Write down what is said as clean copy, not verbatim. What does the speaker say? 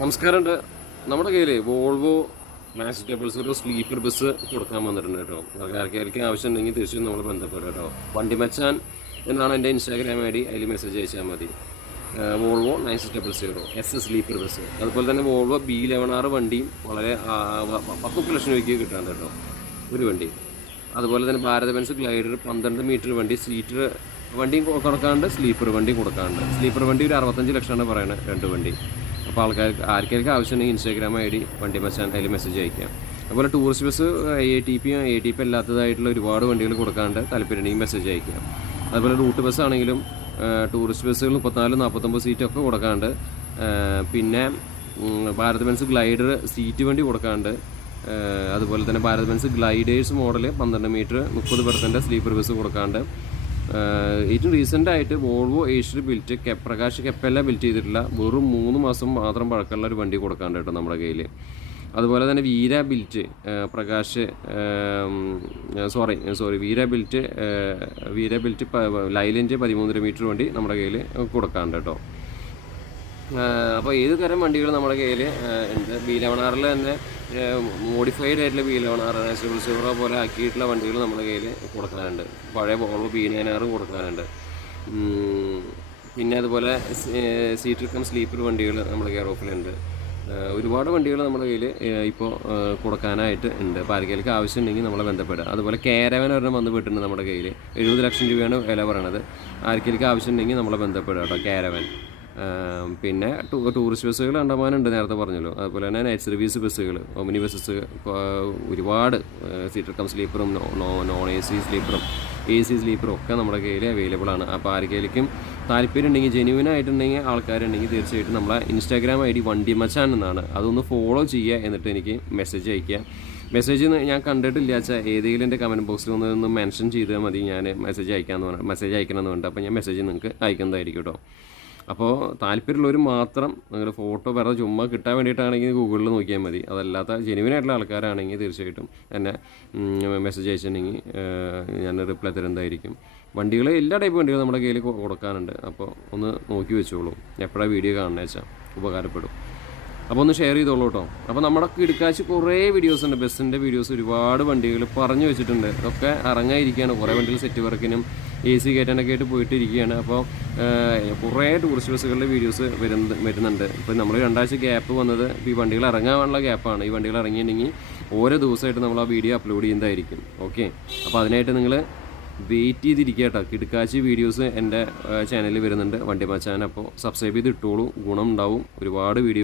നമസ്കാരമുണ്ട്. നമ്മുടെ കയ്യിൽ വോൾവോ മാക്സ് കേബിൾസ് ഒരു സ്ലീപ്പർ ബസ് കൊടുക്കാൻ വന്നിട്ടുണ്ട് കേട്ടോ. ആർക്കാർക്ക് ആവശ്യം ഉണ്ടെങ്കിൽ തീർച്ചയായും നമ്മൾ ബന്ധപ്പെടും കേട്ടോ. വണ്ടി മച്ചാൻ എന്നാണ് എൻ്റെ ഇൻസ്റ്റാഗ്രാം ഐ ഡി. അതിൽ മെസ്സേജ് അയച്ചാൽ മതി. Volvo 9600 S sleeper bus. അതുപോലെ തന്നെ വോൾവോ B11R വണ്ടിയും വളരെ 10 ലക്ഷം രൂപയ്ക്ക് കിട്ടാൻ കേട്ടോ ഒരു വണ്ടി. അതുപോലെ തന്നെ ഭാരത് ബെൻസ് ഗ്ലൈഡർ 12 മീറ്റർ വണ്ടി സീറ്റർ വണ്ടിയും കൊടുക്കാണ്ട്, സ്ലീപ്പർ വണ്ടിയും കൊടുക്കാണ്ട്. സ്ലീപ്പർ വണ്ടി ഒരു 65 ലക്ഷമാണ് പറയുന്നത്, 2 വണ്ടി. അപ്പോൾ ആർക്കാർക്ക് ആവശ്യമുണ്ടെങ്കിൽ ഇൻസ്റ്റാഗ്രാം ഐ ഡി വണ്ടി മച്ചാൻ അതിൽ മെസ്സേജ് അയക്കാം. അതുപോലെ ടൂറിസ്റ്റ് ബസ് ATP അല്ലാത്തതായിട്ടുള്ള ഒരുപാട് വണ്ടികൾ കൊടുക്കാണ്ട് താല്പര്യമുണ്ടെങ്കിൽ മെസ്സേജ് അയക്കാം. അതുപോലെ റൂട്ട് ബസ് ആണെങ്കിലും ടൂറിസ്റ്റ് ബസ്സുകൾ 34-49 സീറ്റൊക്കെ കൊടുക്കാണ്ട്, പിന്നെ ഭാരത് ബെൻസ് ഗ്ലൈഡർ സീറ്റ് വണ്ടി കൊടുക്കാണ്ട്, അതുപോലെ തന്നെ Bharat Benz gliders model 12 metre 30% sleeper bus കൊടുക്കാണ്ട്, ഏറ്റവും റീസെൻ്റായിട്ട് വോൾവോ ഏഷ്യർ ബിൽറ്റ് പ്രകാശ് കെപ്പല്ല ബിൽറ്റ് ചെയ്തിട്ടില്ല, വെറും 3 മാസം മാത്രം പഴക്കമുള്ള ഒരു വണ്ടി കൊടുക്കാണ്ട് കേട്ടോ നമ്മുടെ കയ്യിൽ. അതുപോലെ തന്നെ വീര ബിൽറ്റ് വീര ബിൽറ്റ് ലൈലൻറ്റ് 13 മീറ്റർ വണ്ടി നമ്മുടെ കയ്യിൽ കൊടുക്കാണ്ട് കേട്ടോ. അപ്പോൾ ഏത് തരം വണ്ടികൾ നമ്മുടെ കയ്യിൽ ഉണ്ട്. B11R തന്നെ മോഡിഫൈഡ് ആയിട്ടുള്ള B11R സിൽവർ പോലെ ആക്കിയിട്ടുള്ള വണ്ടികൾ നമ്മുടെ കയ്യിൽ കൊടുക്കാനുണ്ട്. പഴയ വോൾവോ B9R കൊടുക്കാനുണ്ട്. പിന്നെ അതുപോലെ സീറ്റർ കം സ്ലീപ്പർ വണ്ടികൾ നമ്മുടെ കെയർ ഓഫിലുണ്ട്. ഒരുപാട് വണ്ടികൾ നമ്മുടെ കയ്യിൽ ഇപ്പോൾ കൊടുക്കാനായിട്ട് ഉണ്ട്. അപ്പോൾ ആർക്കെങ്കിലും ആവശ്യമുണ്ടെങ്കിൽ നമ്മളെ ബന്ധപ്പെടുക. അതുപോലെ കാരവൻ ഒരെണ്ണം വന്ന് പോയിട്ടുണ്ട് നമ്മുടെ കയ്യിൽ. 70 ലക്ഷം രൂപയാണ് വില പറയണത്. ആർക്കെങ്കിലും ആവശ്യമുണ്ടെങ്കിൽ നമ്മളെ ബന്ധപ്പെടുക കേട്ടോ. കാരവൻ. പിന്നെ ടൂറിസ്റ്റ് ബസ്സുകൾ കണ്ടമാനുണ്ട്, നേരത്തെ പറഞ്ഞല്ലോ. അതുപോലെ തന്നെ നൈറ്റ് സർവീസ് ബസ്സുകൾ, ഒമിനി ബസ്സസ് ഒരുപാട്, സീറ്റർ കം സ്ലീപ്പറും നോൺ AC സ്ലീപ്പറും AC സ്ലീപ്പറും ഒക്കെ നമ്മുടെ കയ്യിൽ അവൈലബിൾ ആണ്. അപ്പോൾ ആർക്കെങ്കിലും താല്പര്യം ഉണ്ടെങ്കിൽ, ജെന്യുവൻ ആയിട്ടുണ്ടെങ്കിൽ ആൾക്കാരുണ്ടെങ്കിൽ തീർച്ചയായിട്ടും നമ്മളെ ഇൻസ്റ്റാഗ്രാം ID വണ്ടി മച്ചാൻ എന്നാണ്. അതൊന്ന് ഫോളോ ചെയ്യുക. എന്നിട്ട് എനിക്ക് മെസ്സേജ് അയയ്ക്കുക. മെസ്സേജ് ഞാൻ കണ്ടിട്ടില്ല വെച്ചാൽ ഏതെങ്കിലും എൻ്റെ കമൻറ്റ് ബോക്സിൽ ഒന്ന് മെൻഷൻ ചെയ്താൽ മതി. ഞാൻ മെസ്സേജ് അയക്കണമെന്ന് വേണ്ട. അപ്പോൾ ഞാൻ മെസ്സേജ് നിങ്ങൾക്ക് അയക്കുന്നതായിരിക്കും കേട്ടോ. അപ്പോൾ താല്പര്യമുള്ളവർ മാത്രം നിങ്ങളുടെ ഫോട്ടോ വെറുതെ ചുമ്മാ കിട്ടാൻ വേണ്ടിയിട്ടാണെങ്കിൽ ഗൂഗിളിൽ നോക്കിയാൽ മതി. അതല്ലാത്ത ജെനുവിനായിട്ടുള്ള ആൾക്കാരാണെങ്കിൽ തീർച്ചയായിട്ടും എന്നെ മെസ്സേജ് അയച്ചിട്ടുണ്ടെങ്കിൽ ഞാൻ റിപ്ലൈ തരുന്നതായിരിക്കും. വണ്ടികൾ എല്ലാ ടൈപ്പ് വണ്ടികളും നമ്മുടെ കയ്യിൽ കൊടുക്കാനുണ്ട്. അപ്പോൾ ഒന്ന് നോക്കി വെച്ചോളൂ. എപ്പോഴാണ് വീഡിയോ കാണുന്നത് വെച്ചാൽ ഉപകാരപ്പെടും. അപ്പോൾ ഒന്ന് ഷെയർ ചെയ്തോളൂ കേട്ടോ. അപ്പോൾ നമ്മുടെ കിടക്കാച്ച് കുറേ വീഡിയോസ് ഉണ്ട്. ബസ്സിൻ്റെ വീഡിയോസ് ഒരുപാട് വണ്ടികൾ പറഞ്ഞു വെച്ചിട്ടുണ്ട്. അതൊക്കെ ഇറങ്ങാതിരിക്കുകയാണ്. കുറേ വണ്ടികൾ സെറ്റ് വർക്കിനും AC കയറ്റാനൊക്കെ ആയിട്ട് പോയിട്ടിരിക്കുകയാണ്. അപ്പോൾ കുറേ ടൂറിസ്റ്റ് ബസ്സുകളുടെ വീഡിയോസ് വരുന്നുണ്ട്. ഇപ്പോൾ നമ്മൾ 2 ആഴ്ച ഗ്യാപ്പ് വന്നത് ഈ വണ്ടികൾ ഇറങ്ങാനുള്ള ഗ്യാപ്പാണ്. ഈ വണ്ടികൾ ഇറങ്ങിയിട്ടുണ്ടെങ്കിൽ ഓരോ ദിവസമായിട്ട് നമ്മൾ ആ വീഡിയോ അപ്ലോഡ് ചെയ്യുന്നതായിരിക്കും. ഓക്കെ, അപ്പോൾ അതിനായിട്ട് നിങ്ങൾ വെയിറ്റ് ചെയ്തിരിക്കുക കേട്ടോ. കിടക്കാച്ച് വീഡിയോസ് എൻ്റെ ചാനലിൽ വരുന്നുണ്ട്, വണ്ടി മച്ചാൻ. അപ്പോൾ സബ്സ്ക്രൈബ് ചെയ്ത് ഇട്ടോളൂ, ഗുണം ഉണ്ടാവും. ഒരുപാട് വീഡിയോ